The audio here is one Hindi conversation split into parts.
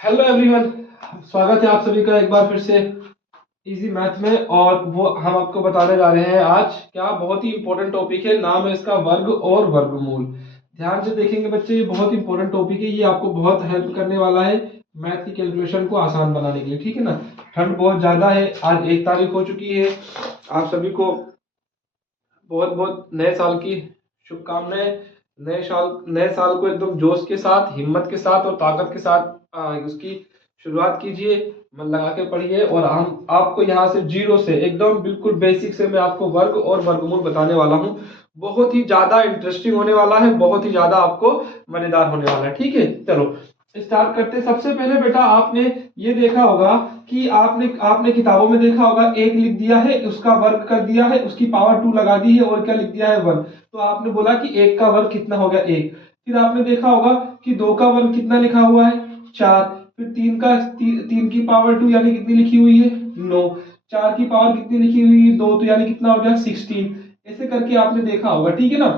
हेलो एवरीवन, स्वागत है आप सभी का एक बार फिर से इजी मैथ में। और वो हम आपको बताने जा रहे हैं आज क्या बहुत ही इंपॉर्टेंट टॉपिक है। नाम है इसका वर्ग और वर्गमूल। ध्यान से देखेंगे बच्चे, ये बहुत इंपॉर्टेंट टॉपिक है। ये आपको बहुत हेल्प करने वाला है मैथ की कैलकुलेशन को आसान बनाने के लिए, ठीक है ना। ठंड बहुत ज्यादा है, आज 1 तारीख हो चुकी है। आप सभी को बहुत बहुत नए साल की शुभकामनाएं। नए साल को एकदम जोश के साथ, हिम्मत के साथ और ताकत के साथ उसकी शुरुआत कीजिए। मन लगा के पढ़िए। और हम आपको यहाँ से जीरो से एकदम बिल्कुल बेसिक से मैं आपको वर्ग और वर्गमूल बताने वाला हूँ। बहुत ही ज्यादा इंटरेस्टिंग होने वाला है, बहुत ही ज्यादा आपको मजेदार होने वाला है। ठीक है, चलो स्टार्ट करते हैं। सबसे पहले बेटा आपने ये देखा होगा कि आपने आपने किताबों में देखा होगा, एक लिख दिया है, उसका वर्ग कर दिया है, उसकी पावर 2 लगा दी है और क्या लिख दिया है 1। तो आपने बोला कि एक का वर्ग कितना हो गया 1। फिर आपने देखा होगा कि 2 का वर्ग कितना लिखा हुआ है 4। फिर 3 की पावर 2 यानी कितनी लिखी हुई है 9। 4 की पावर कितनी लिखी हुई है 2, तो यानी कितना हो गया 16। ऐसे करके आपने देखा होगा, ठीक है ना।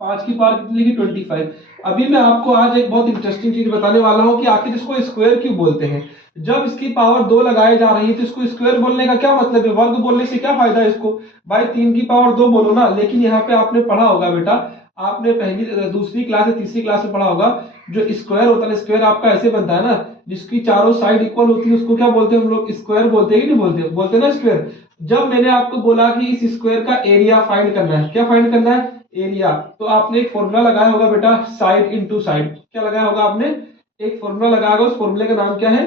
5 की पावर कितनी लिखी 25। अभी मैं आपको आज एक बहुत इंटरेस्टिंग चीज बताने वाला हूँ कि आखिर इसको स्क्वायर क्यों बोलते हैं। जब इसकी पावर 2 लगाई जा रही है तो इसको स्क्वायर बोलने का क्या मतलब है, वर्ग बोलने से क्या फायदा है इसको। भाई 3 की पावर 2 बोलो ना। लेकिन यहाँ पे आपने पढ़ा होगा बेटा, आपने पहली दूसरी क्लास या तीसरी क्लास में पढ़ा होगा, जो स्क्वायर होता है, स्क्वायर आपका ऐसे बनता है ना, जिसकी चारों साइड इक्वल होती है उसको क्या बोलते हैं हम लोग, स्क्वायर बोलते हैं कि नहीं बोलते, बोलते हैं ना स्क्वायर। जब मैंने आपको बोला कि इस स्क्वायर का एरिया फाइंड करना है, क्या फाइंड करना है, एरिया, तो आपने एक फॉर्मूला लगाया होगा बेटा, साइड इंटू साइड। क्या लगाया होगा आपने, एक फॉर्मूला लगाया होगा। उस फॉर्मूले का नाम क्या है,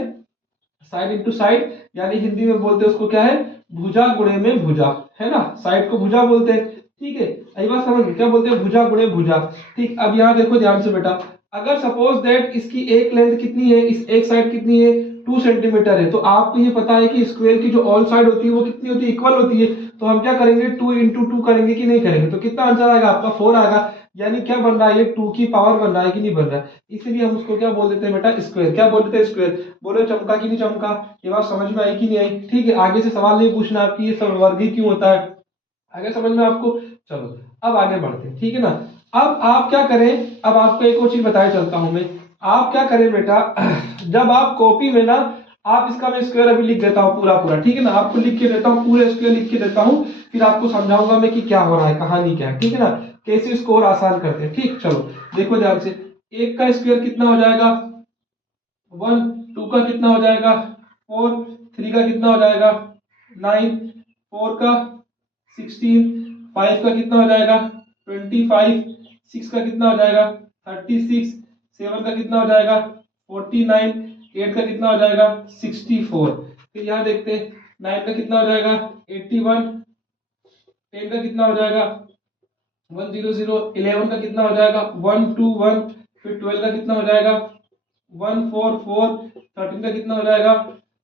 साइड इंटू साइड, यानी हिंदी में बोलते हैं उसको क्या है, भुजा गुणे में भुजा, है ना। साइड को भुजा बोलते हैं, ठीक है। यही बात समझ में, क्या बोलते हैं, भुजा गुणे भुजा। ठीक, अब यहाँ देखो ध्यान से बेटा, अगर सपोज दैट इसकी एक लेंथ कितनी है, इस एक साइड कितनी है 2 सेंटीमीटर है, तो आपको ये पता है कि स्क्वायर की जो ऑल साइड होती है वो कितनी होती है, इक्वल होती है। तो हम क्या करेंगे, 2 इंटू 2 करेंगे कि नहीं करेंगे, तो कितना आंसर आएगा आपका 4 आएगा। यानी क्या बन रहा है, ये 2 की पावर बन रहा है कि नहीं बन रहा है। इसलिए हम उसको क्या बोल देते हैं बेटा, स्क्वायर। क्या बोल देते हैं, स्क्वायर। बोलो चमका कि नहीं चमका, ये बात समझ में आई कि नहीं आई। ठीक है, आगे से सवाल नहीं पूछना आपकी ये सब वर्ग ही क्यों होता है, आगे समझ में आपको। चलो अब आगे बढ़ते हैं, ठीक है ना। अब आप क्या करें, अब आपको एक और चीज बताया चलता हूं मैं। आप क्या करें बेटा, जब आप कॉपी में ना, आप इसका मैं स्क्वायर अभी लिख देता हूँ पूरा पूरा, ठीक है ना। आपको लिख के देता हूँ, पूरे स्क्वायर लिख के देता हूँ, फिर आपको समझाऊंगा मैं कि क्या हो रहा है, कहानी क्या है, ठीक है ना, कैसे इसको और आसान करते हैं। ठीक, चलो देखो ध्यान से। एक का स्क्वायर कितना हो जाएगा 1, 2 का कितना हो जाएगा 4, 3 का कितना हो जाएगा 9, 4 का 16, 5 का कितना हो जाएगा 25, 6 का कितना हो जाएगा 36, 7 का कितना हो जाएगा 49, 8 का कितना हो जाएगा 64। फिर यहाँ देखते हैं 9 का कितना हो जाएगा 81, 10 का कितना हो जाएगा 100, 11 का कितना हो जाएगा 121, फिर 12 का कितना हो जाएगा 144, 13 का कितना हो जाएगा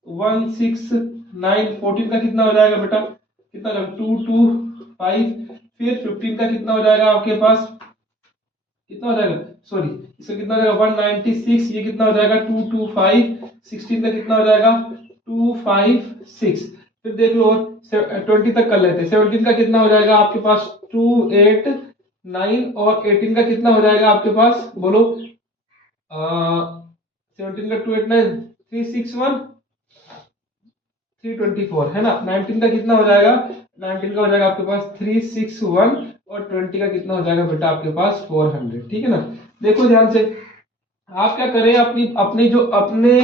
169, 14 का कितना हो जाएगा बेटा, कितना हो जाएगा 225, फिर 15 का कितना हो जाएगा आपके पास, कितना हो जाएगा, सॉरी इसका कितना हो जाएगा 196, ये कितना हो जाएगा 225, 16 का कितना हो जाएगा 256। फिर देख लो 20 तक कर लेते हैं। 17 का कितना हो जाएगा आपके पास 289, और 18 का कितना हो जाएगा आपके पास, बोलो 17 का 289, 361, 324, है ना। 19 का कितना हो जाएगा, 19 का हो जाएगा आपके पास 361, और 20 का कितना हो जाएगा बेटा आपके पास 400, ठीक है ना। देखो ध्यान से, आप क्या करें, अपनी अपने जो अपने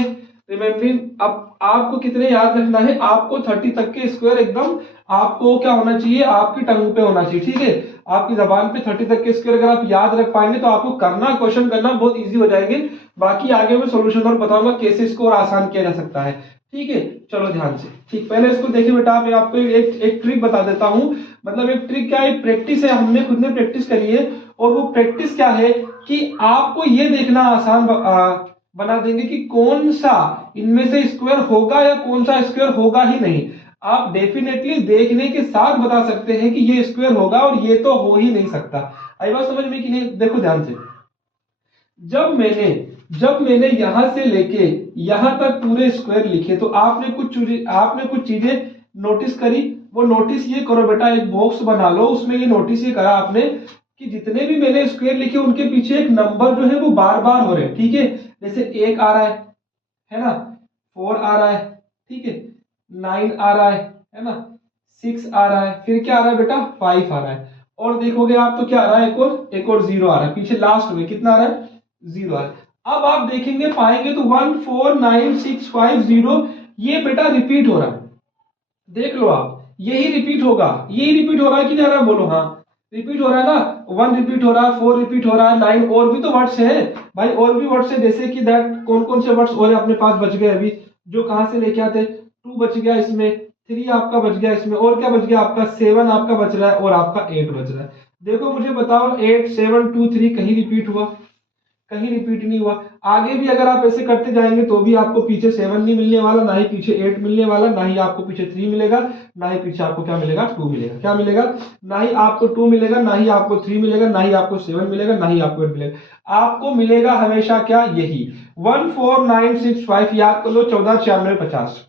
रिमेम्बरिंग, अब आपको कितने याद रखना है, आपको 30 तक के स्क्वायर एकदम आपको क्या होना चाहिए, आपकी टंग पे होना चाहिए, ठीक है। आपकी जबान पे 30 तक के स्क्वायर अगर आप याद रख पाएंगे तो आपको करना, क्वेश्चन करना बहुत इजी हो जाएंगे। बाकी आगे मैं सॉल्यूशन और बताऊंगा कैसे इसको और आसान किया जा सकता है, ठीक है। चलो ध्यान से, ठीक, पहले इसको देखिए बेटा, मैं आपको एक ट्रिक बता देता हूं। मतलब एक ट्रिक क्या है, प्रैक्टिस है, हमने खुद ने प्रैक्टिस करी है। और वो प्रैक्टिस क्या है कि आपको ये देखना आसान बना देंगे कि कौन सा इनमें से स्क्वायर होगा या कौन सा स्क्वायर होगा ही नहीं। आप डेफिनेटली देखने के साथ बता सकते हैं कि ये स्क्वायर होगा और ये तो हो ही नहीं सकता। आई बात समझ में कि नहीं। देखो ध्यान से, जब मैंने यहां से लेके यहां तक पूरे स्क्वायर लिखे, तो आपने कुछ चीजें नोटिस करी। वो नोटिस ये करो बेटा, एक बॉक्स बना लो, उसमें ये नोटिस ये करा आपने कि जितने भी मैंने स्क्वायर लिखे उनके पीछे एक नंबर जो है वो बार बार हो रहे हैं, ठीक है। जैसे 1 आ रहा है है ना, 4 आ रहा है, ठीक है, 9 आ रहा है ना, 6 आ रहा है, फिर क्या आ रहा है बेटा 5 आ रहा है, और देखोगे आप तो क्या आ रहा है, एक और 0 आ रहा है, पीछे लास्ट में कितना आ रहा है, 0 आ रहा है। अब आप देखेंगे पाएंगे तो 1 4 9 6 5 0 ये बेटा रिपीट हो रहा है, देख लो आप, यही रिपीट होगा, यही रिपीट हो रहा है कि नहीं आ रहा है, बोलो हाँ रिपीट हो रहा है ना, 1 रिपीट हो रहा है, 4 रिपीट हो रहा है, 9 और भी तो वर्ड्स है भाई, और भी वर्ड्स है, जैसे कि दैट, कौन कौन से वर्ड्स और अपने पास बच गए अभी, जो कहां से लेके आते, 2 बच गया इसमें, 3 आपका बच गया इसमें, और क्या बच गया आपका, 7 आपका बच रहा है, और आपका 8 बच रहा है। देखो मुझे बताओ 8 7 2 3 कहीं रिपीट हुआ, कहीं रिपीट नहीं हुआ। आगे भी अगर आप ऐसे करते जाएंगे तो भी आपको पीछे 7 नहीं मिलने वाला, ना ही पीछे 8 मिलने वाला, ना ही आपको पीछे 3 मिलेगा, ना ही पीछे आपको क्या मिलेगा, 2 मिलेगा, क्या मिलेगा, ना ही आपको 2 मिलेगा, ना ही आपको 3 मिलेगा, ना ही आपको 7 मिलेगा, ना ही आपको 8 मिलेगा। आपको मिलेगा हमेशा क्या, यही 1 4 9 6 5, याद कर लो 14 96 50।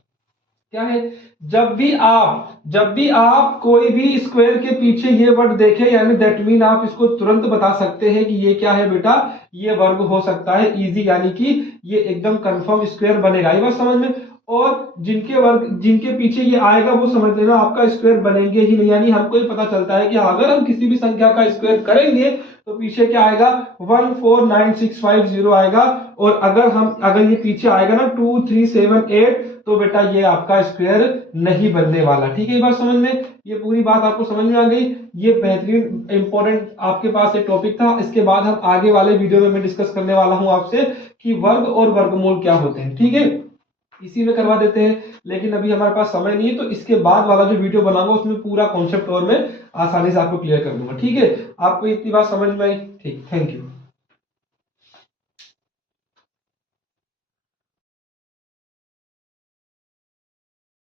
क्या है, जब भी आप कोई भी स्क्वायर के पीछे ये वर्ड देखें, यानी दैट मीन आप इसको तुरंत बता सकते हैं कि ये क्या है बेटा, ये वर्ग हो सकता है इजी, यानी कि ये एकदम कंफर्म स्क्वायर बनेगा, ये बात समझ में। और जिनके पीछे ये आएगा वो समझ लेना आपका स्क्वायर बनेंगे ही नहीं, यानी हमको ये पता चलता है कि अगर हम किसी भी संख्या का स्क्वायर करेंगे तो पीछे क्या आएगा, 1 4 9 6 5 0 आएगा, और अगर ये पीछे आएगा ना 2 3 7 8 तो बेटा ये आपका स्क्वायर नहीं बनने वाला, ठीक है, ये बात समझ में, ये पूरी बात आपको समझ में आ गई। ये बेहतरीन इंपॉर्टेंट आपके पास एक टॉपिक था। इसके बाद हम आगे वाले वीडियो में मैं डिस्कस करने वाला हूं आपसे कि वर्ग और वर्गमूल क्या होते हैं, ठीक है, इसी में करवा देते हैं, लेकिन अभी हमारे पास समय नहीं है, तो इसके बाद वाला जो वीडियो बनाऊंगा उसमें पूरा कॉन्सेप्ट और मैं आसानी से आपको क्लियर कर दूंगा, ठीक है, आपको इतनी बात समझ में आई, ठीक, थैंक यू।